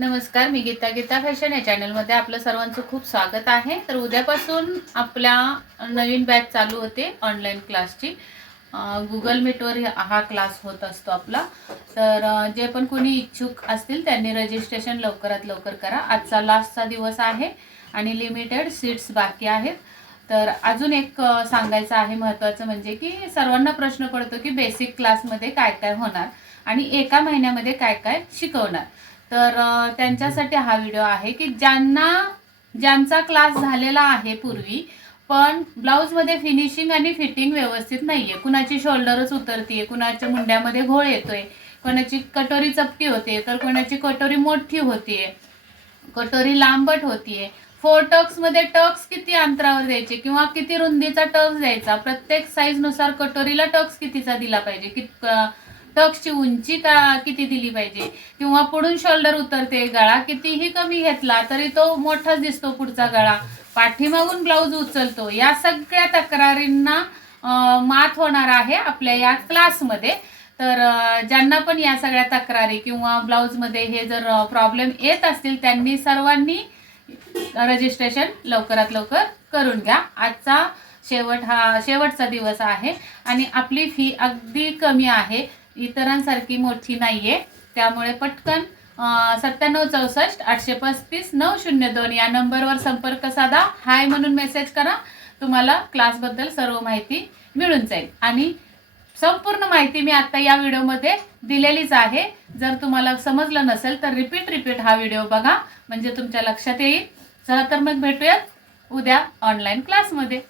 नमस्कार, मी गीता फॅशन या चॅनलमध्ये आपलं सर्वांचं खूप स्वागत आहे। तर उद्यापासून आपल्या नवीन बॅच चालू होते ऑनलाईन क्लासची। गुगल मीटवर हा क्लास होत असतो आपला। तर जे पण कोणी इच्छुक असतील त्यांनी रजिस्ट्रेशन लवकरात लवकर करा। आजचा लास्टचा दिवस आहे आणि लिमिटेड सीट्स बाकी आहेत। तर अजून एक सांगायचं आहे महत्त्वाचं म्हणजे की सर्वांना प्रश्न पडतो की बेसिक क्लासमध्ये काय काय होणार आणि एका महिन्यामध्ये काय काय शिकवणार। तर त्यांच्यासाठी हा व्हिडिओ आहे की ज्यांचा क्लास झालेला आहे पूर्वी पण ब्लाउज मध्ये फिनिशिंग आणि फिटिंग व्यवस्थित नाहीये, कुणाची शोल्डरच उतरते, कुणाच्या मुंड्यामध्ये घोळ येतोय, कोणाची कटोरी चपटी होते तर कोणाची कटोरी मोठी होतीये, कटोरी लांबट होतीये। फोर टक्स मध्ये टक्स किती अंतरावर द्यायचे किंवा किती रुंदीचा टक्स द्यायचा, प्रत्येक साईज नुसार कटोरीला टक्स कितीचा दिला पाहिजे, टक्सची उंची किती दिली पाहिजे, किंवा पुढून शोल्डर उतरते, गळा कितीही कमी घेतला तरी तो मोठाच दिसतो पुढचा गळा, पाठीमागून ब्लाऊज उचलतो। या सगळ्या तक्रारींना मात होणार आहे आपल्या या क्लासमध्ये। तर ज्यांना पण या सगळ्या तक्रारी किंवा ब्लाऊजमध्ये हे जर प्रॉब्लेम येत असतील त्यांनी सर्वांनी रजिस्ट्रेशन लवकरात लवकर करून घ्या। आजचा शेवटचा दिवस आहे आणि आपली फी अगदी कमी आहे, इतरांसारखी मोठी नाहीये। त्यामुळे पटकन 9764 835 902 या नंबरवर संपर्क साधा, हाय म्हणून मेसेज करा। तुम्हाला क्लासबद्दल सर्व माहिती मिळून जाईल आणि संपूर्ण माहिती मी आता या व्हिडिओमध्ये दिलेलीच आहे। जर तुम्हाला समजलं नसेल तर रिपीट हा व्हिडिओ बघा म्हणजे तुमच्या लक्षात येईल। चला तर मग भेटूयात उद्या ऑनलाईन क्लासमध्ये।